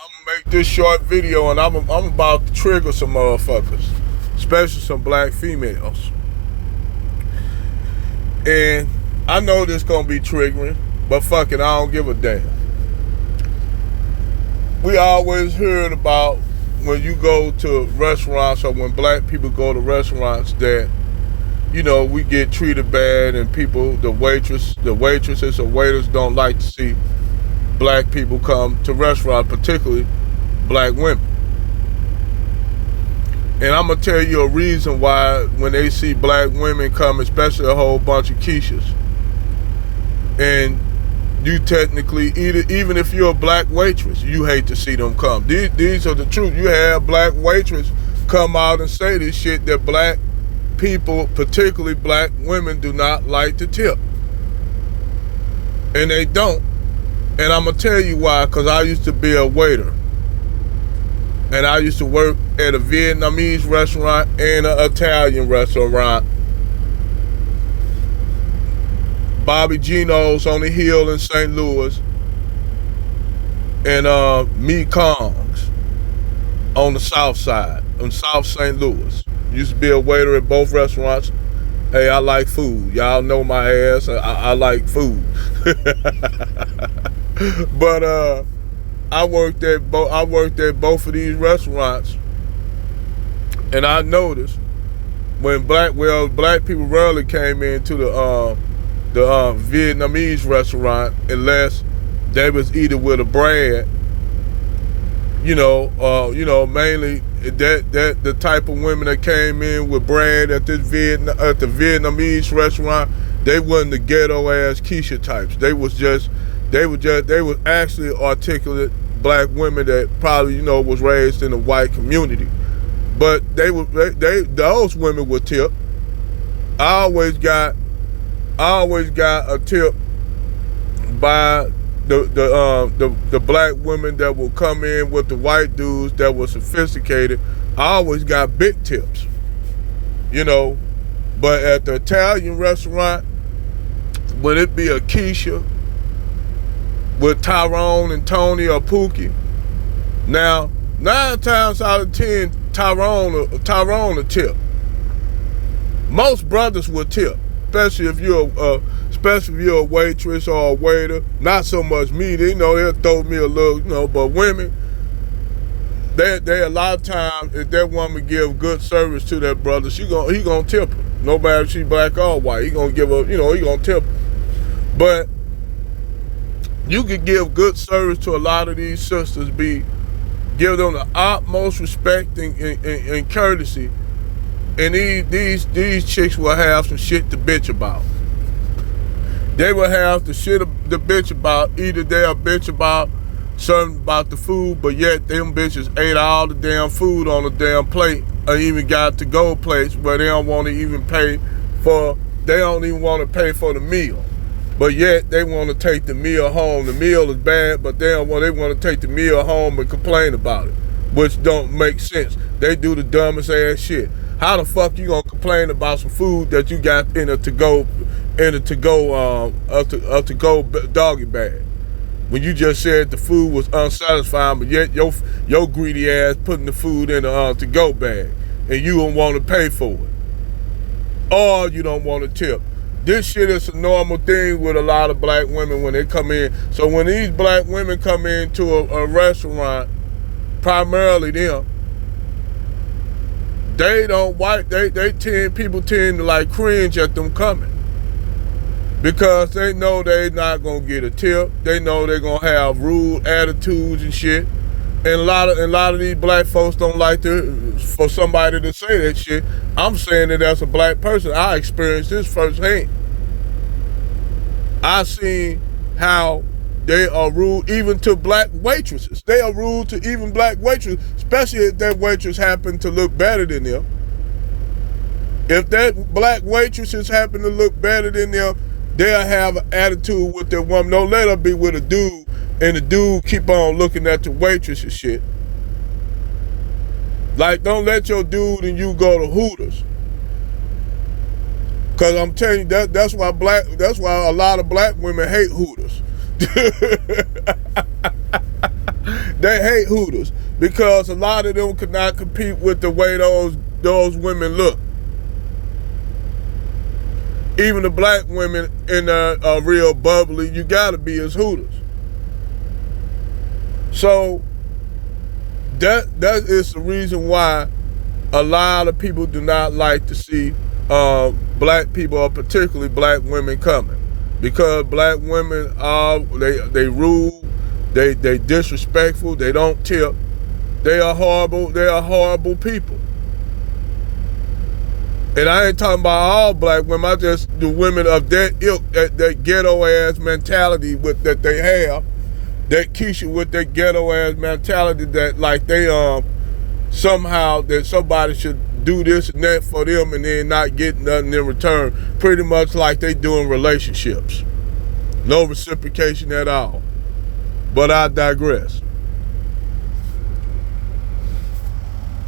I'm gonna make this short video, and I'm about to trigger some motherfuckers, especially some black females. And I know this gonna be triggering, but fuck it, I don't give a damn. We always heard about when you go to restaurants or when black people go to restaurants that, you know, we get treated bad and people, the waitresses or waiters don't like to see black people come to restaurants, particularly black women. And I'm gonna tell you a reason why when they see black women come, especially a whole bunch of Keishas, and you technically, even if you're a black waitress, you hate to see them come. These are the truth. You have black waitress come out and say this shit that black people, particularly black women, do not like to tip. And they don't. And I'm gonna tell you why, because I used to be a waiter. And I used to work at a Vietnamese restaurant and an Italian restaurant. Bobby Gino's on the hill in St. Louis. And Meat Kong's on the south side, in South St. Louis. Used to be a waiter at both restaurants. Hey, I like food. Y'all know my ass. I like food. But I worked at both of these restaurants, and I noticed when black people rarely came into the Vietnamese restaurant unless they was either with a Brad, mainly that the type of women that came in with Brad at the Vietnamese restaurant. They wasn't the ghetto ass Keisha types. They was actually articulate black women that probably, was raised in a white community. But those women would tip. I always got a tip by the black women that will come in with the white dudes that were sophisticated. I always got big tips. But at the Italian restaurant, would it be a Keisha with Tyrone and Tony or Pookie? Now, 9 times out of 10, Tyrone will tip. Most brothers will tip, especially if you're a waitress or a waiter. Not so much me, they'll throw me a little, but women, they a lot of times, if that woman give good service to that brother, he gonna tip her. No matter if she black or white, he gonna give her, he gonna tip her. But you could give good service to a lot of these sisters, give them the utmost respect and courtesy, and these chicks will have some shit to bitch about. They will have the shit to bitch about. Either they'll bitch about something about the food, but yet them bitches ate all the damn food on the damn plate, or even got to-go plates where they don't want to even pay for the meal. But yet they want to take the meal home. The meal is bad, but they want to take the meal home and complain about it, which don't make sense. They do the dumbest ass shit. How the fuck you gonna complain about some food that you got in a to-go doggy bag when you just said the food was unsatisfying, but yet your greedy ass putting the food in a to-go bag and you don't want to pay for it, or you don't want to tip. This shit is a normal thing with a lot of black women when they come in. So when these black women come into a restaurant, primarily them, people tend to like cringe at them coming. Because they know they not gonna get a tip. They know they're gonna have rude attitudes and shit. And a lot of these black folks don't like for somebody to say that shit. I'm saying it as a black person. I experienced this firsthand. I seen how they are rude even to black waitresses. They are rude to even black waitresses, especially if that waitress happen to look better than them. If that black waitresses happen to look better than them, they'll have an attitude with their woman. Don't let her be with a dude and the dude keep on looking at the waitress and shit. Like, don't let your dude and you go to Hooters. Cause I'm telling you, that's why a lot of black women hate Hooters. They hate Hooters because a lot of them could not compete with the way those women look. Even the black women in there are real bubbly. You gotta be as Hooters. So that is the reason why a lot of people do not like to see black people, or particularly black women, coming, because black women are they rude, they disrespectful, they don't tip, they are horrible. They are horrible people. And I ain't talking about all black women. I just the women of that ilk, that ghetto ass mentality that they have. That Keisha with that ghetto ass mentality that like they somehow that somebody should do this and that for them and then not get nothing in return. Pretty much like they do in relationships. No reciprocation at all. But I digress.